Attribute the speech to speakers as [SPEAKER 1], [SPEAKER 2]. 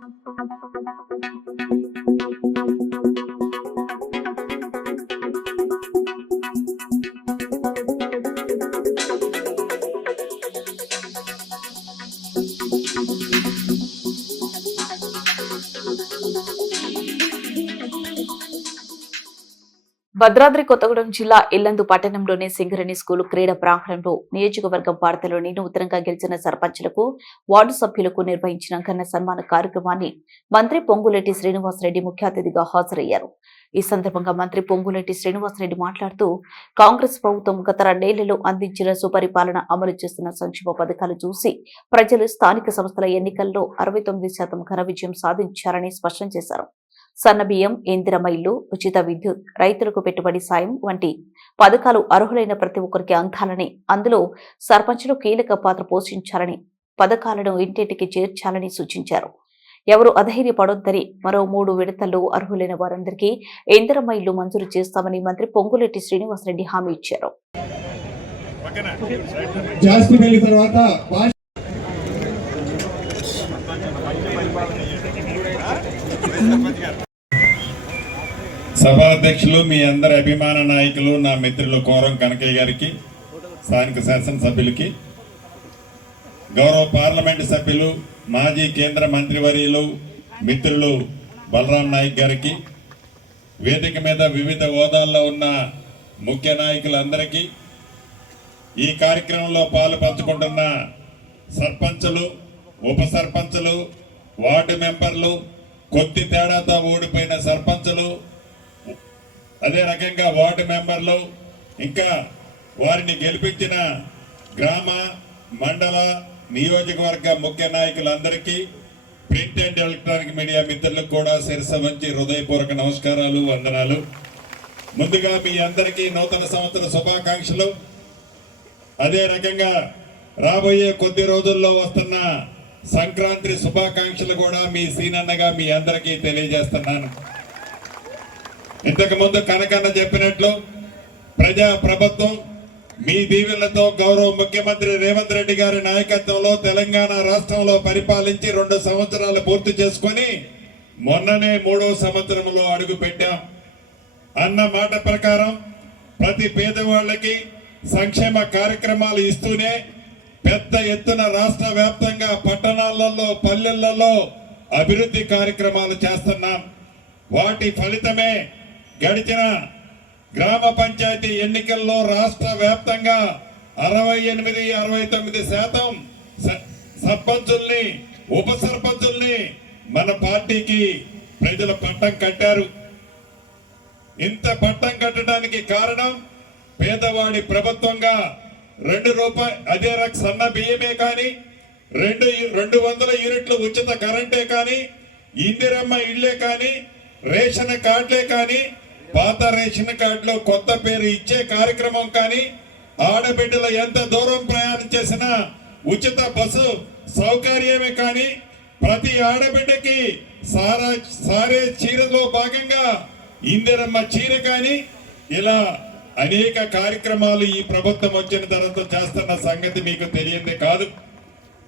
[SPEAKER 1] Thank you. Bhadradri Kothagudem జిల్లా ఇల్లందు పట్టణంలోని Singareni school క్రీడా ప్రాంగణంలో నియోజకవర్గం పాడతలోని నూతనంగా గెలిచిన సర్పంచులకు వార్డు సభ్యులకు నిర్వహించిన ఘన సన్మాన కార్యక్రమాన్ని మంత్రి పొంగులేటి శ్రీనివాసరెడ్డి ముఖ్య అతిథిగా హాజరయ్యారు. ఈ సందర్భంగా మంత్రి పొంగులేటి శ్రీనివాసరెడ్డి మాట్లాడుతూ కాంగ్రెస్ ప్రభుత్వం గత రెండేళ్ళలో అందించిన సుపరిపాలన అమలు చేస్తున్న సంక్షేమ పథకాలు చూసి ప్రజలు స్థానిక సంస్థల ఎన్నికల్లో అరవై తొమ్మిది శాతం ఘన విజయం సాధించారని స్పష్టం చేశారు. సన్నబియ్యం ఇంద్ర ఇల్లు ఉచిత విద్యుత్ రైతులకు పెట్టుబడి సాయం వంటి పథకాలు అర్హులైన ప్రతి ఒక్కరికి అందాలని అందులో సర్పంచులు కీలక పాత్ర పోషించాలని పథకాలను ఇంటింటికి చేర్చాలని సూచించారు. ఎవరు అధైర్యపడొద్దని మరో మూడు విడతల్లో అర్హులైన వారందరికీ ఇంద్ర ఇల్లు మంజూరు చేస్తామని మంత్రి పొంగులెట్టి శ్రీనివాసరెడ్డి హామీ ఇచ్చారు.
[SPEAKER 2] సభాధ్యక్షులు మీ అందరి అభిమాన నాయకులు నా మిత్రులు కోరం కనకయ్య గారికి స్థానిక శాసనసభ్యులకి గౌరవ పార్లమెంటు సభ్యులు మాజీ కేంద్ర మంత్రివర్యులు మిత్రులు బలరాం నాయక్ గారికి వేదిక మీద వివిధ హోదాల్లో ఉన్న ముఖ్య నాయకులందరికీ ఈ కార్యక్రమంలో పాలు పంచుకుంటున్న సర్పంచులు ఉప సర్పంచులు వార్డు మెంబర్లు కొద్ది తేడాతో ఓడిపోయిన సర్పంచులు అదే రకంగా వార్డు మెంబర్లు ఇంకా వారిని గెలిపించిన గ్రామ మండల నియోజకవర్గ ముఖ్య నాయకులందరికీ ప్రింట్ అండ్ ఎలక్ట్రానిక్ మీడియా మిత్రులకు కూడా శిరస వంచి హృదయపూర్వక నమస్కారాలు వందనాలు. ముందుగా మీ అందరికీ నూతన సంవత్సర శుభాకాంక్షలు. అదే రకంగా రాబోయే కొద్ది రోజుల్లో వస్తున్న సంక్రాంతి శుభాకాంక్షలు కూడా మీ సీనన్నగా మీ అందరికీ తెలియజేస్తున్నాను. ఇంతకు ముందు కనకన్న చెప్పినట్లు ప్రజా ప్రభుత్వం మీ దీవెనలతో గౌరవ ముఖ్యమంత్రి రేవంత్ రెడ్డి గారి నాయకత్వంలో తెలంగాణ రాష్ట్రంలో పరిపాలించి రెండు సంవత్సరాలు పూర్తి చేసుకొని మొన్ననే మూడో సంవత్సరంలో అడుగు పెట్టాం. అన్న మాట ప్రకారం ప్రతి పేదవాళ్ళకి సంక్షేమ కార్యక్రమాలు ఇస్తూనే పెద్ద ఎత్తున రాష్ట్ర వ్యాప్తంగా పట్టణాలలో పల్లెలలో అభివృద్ధి కార్యక్రమాలు చేస్తున్నాం. వాటి ఫలితమే గడిచిన గ్రామ పంచాయతీ ఎన్నికల్లో రాష్ట్ర వ్యాప్తంగా అరవై ఎనిమిది అరవై తొమ్మిది శాతం స- సర్పంచుల్ని ఉప సర్పంచుల్ని మన పార్టీకి ప్రజల పట్టం కట్టారు. ఇంత పట్టం కట్టడానికి కారణం పేదవాడి ప్రభుత్వంగా రెండు రూపాయ అదే రక సన్న బియ్యమే కానీ రెండు రెండు వందల యూనిట్ల ఉచిత కరెంటే కానీ ఇందిరమ్మ ఇళ్ళే కానీ రేషన్ కార్డులే కానీ పాత రేషన్ కార్డులో కొత్త పేరు ఇచ్చే కార్యక్రమం కానీ ఆడబిడ్డలు ఎంత దూరం ప్రయాణం చేసినా ఉచిత బస్సు సౌకర్యమే కానీ ప్రతి ఆడబిడ్డకి సారా సారే చీరలో భాగంగా ఇందిరమ్మ చీర కానీ ఇలా అనేక కార్యక్రమాలు ఈ ప్రభుత్వం వచ్చిన తర్వాత చేస్తున్న సంగతి మీకు తెలియదే కాదు.